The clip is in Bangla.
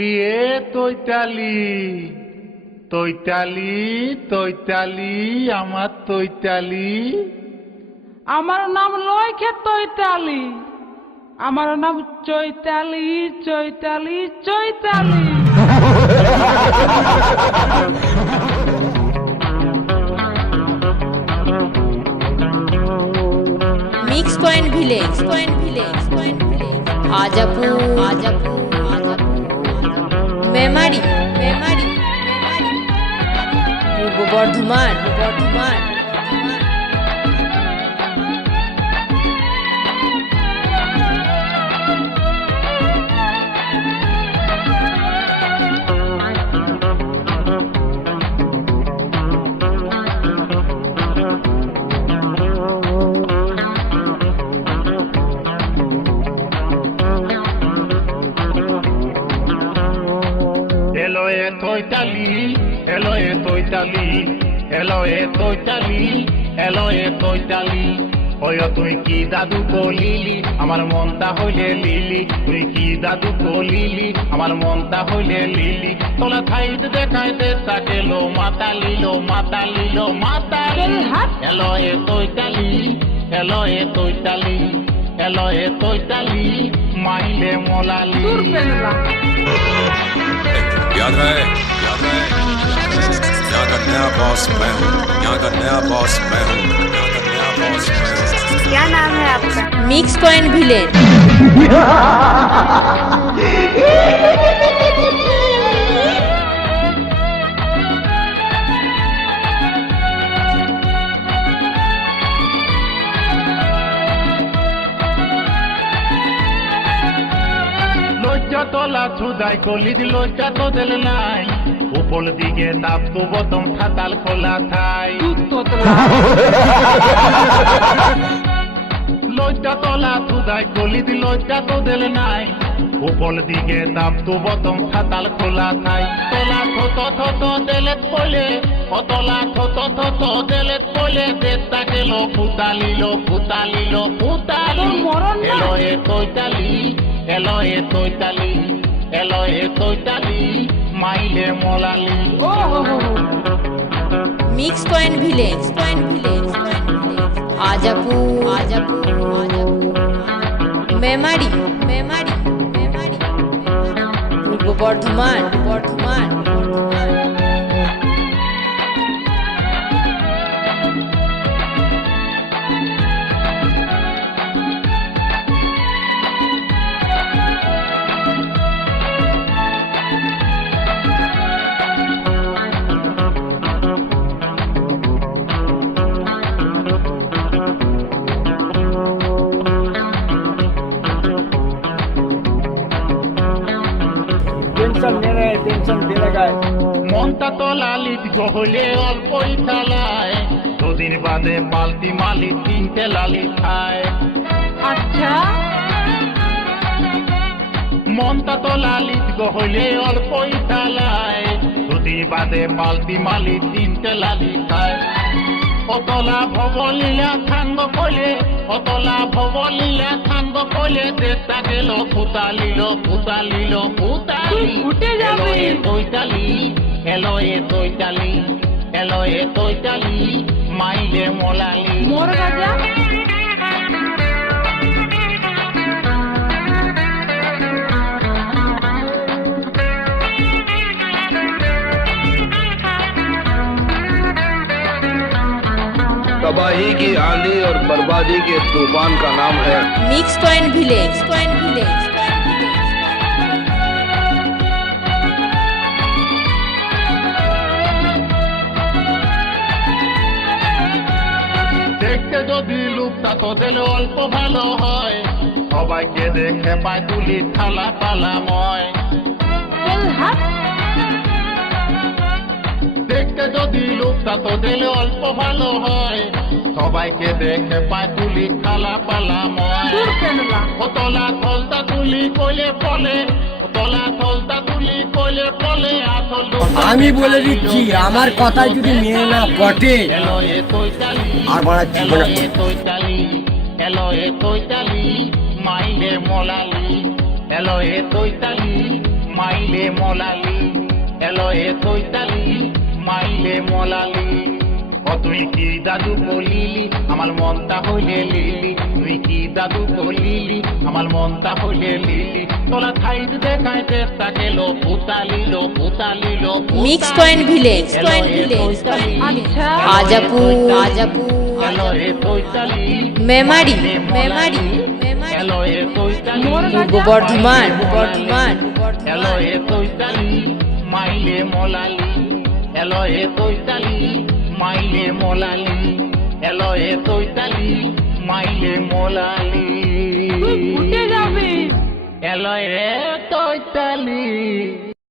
এ তৈতালি তৈতালি তৈতালি আমার তৈতালি। আমার নাম লয়খে তৈতালি, আমার নাম Chaitali Chaitali Chaitali. Mix point village, Azapur, Memari, Purba Bardhaman, তৈতালি এলো এ তৈতালি, এলো এ তৈতালি, এলো এ তৈতালি। ওই তুই কি দাদু কলিলি আমার মনটা হইলে লিলি, তুই কি দাদু কলিলি আমার মনটা হইলে লিলি। তোলা খাইতে দেখাইতে তাকেলো মাতালিলো মাতালিলো মাতালি। এলো এ তৈতালি, এলো এ তৈতালি, এলো এ তৈতালি মাইলে মোলালি। याद रहे यहाँ का नया बॉस मैं हूँ, यहाँ का नया बॉस मैं हूँ, यहाँ का नया बॉस मैं हूँ। क्या नाम है आपका? Mix point village. তোলা ছুদাই কলি দিল তো দিল নাই, উপর দিকে তাপ তো বতম খাতাল খোলা থাই। লজ্জা তোলা ছুদাই কলি দিল তো দিল নাই, উপর দিকে তাপ তো বতম খাতাল খোলা থাই। তোলা থত দেলে পলে, ও তোলা থত দেলে পলে, দেশটা গেল ফুতালিলো ফুতালিলো ফুতালি। এলো এ তৈতালি, এলো এ তৈতালি, এলো এ তৈতালি মাইলে মোলালি। Mix point village, Azapur, Memari, Purba Bardhaman, মনটা তোলা লিট গহলে অল্পই চালায়, দুদিন বাদে পাল্টি মালি তিনটে লালি খায়। আচ্ছা মনটা তোলা লিট গহলে অল্পই চালায়, দুদিন বাদে পাল্টি মালি তিনটে লালি খায়। অতলা ভবলীলা থাঙ্গ কলে, অতলা ভবলীলা থাঙ্গ কলে, দেশটা গেল ফুতালিলো ফুতালিলো ফুতালি। এলো এ তৈতালি, এলো এ তৈতালি, এলো এ তৈতালি মাইলে মোলালি। মোর রাজা तबाही की आंधी और बर्बादी के तूफान का नाम है मिक्स पॉइंट ভিলেজ। দেখতে যদি লুকটা তো দিলে অল্প ভালো হয়, সবাইকে দেখে পায় তুলি থালা পালাময়। দেখতে যদি লুকটা তো দিলে অল্প ভালো হয়, সবাইকে দেখে পায় তুলি থালা পালাময়। তোলা থলতা তুলি কইলে ফলে, তোলা থলতা তুলি কইলে ফলে, আসল আমি বলে দিচ্ছি আমার কথা যদি মেয়ে না পটে এলো এ তৈতালি, আর বাড়াচ্ছি এলো এ তৈতালি, এলো এ তৈতালি মাইলে মোলালি। এলো এ তৈতালি মাইলে মলালি এলো এ চৈতালি মাইলে মলালি ও তুই কি দাদু কলিলি আমার মনটা হইলে লিলি তুই কি দাদু কলিলি আমার মনটা হইলে লিলি তোলা খাইতে দেখাই চেষ্টা কেলো পুতালিলো পুতালিলো মিক্স পয়েন্ট ভিলেজ আচ্ছা আজাপুর এলো এ চৈতালি মেমারি এলো এ চৈতালি মোর পূর্ব বর্ধমান এলো এ চৈতালি মাইলে মলালি এলো এ চৈতালি মাইলে মলালি এলো এ চৈতালি মাইলে মলালি তুই ফুটে যাবি এলো এ চৈতালি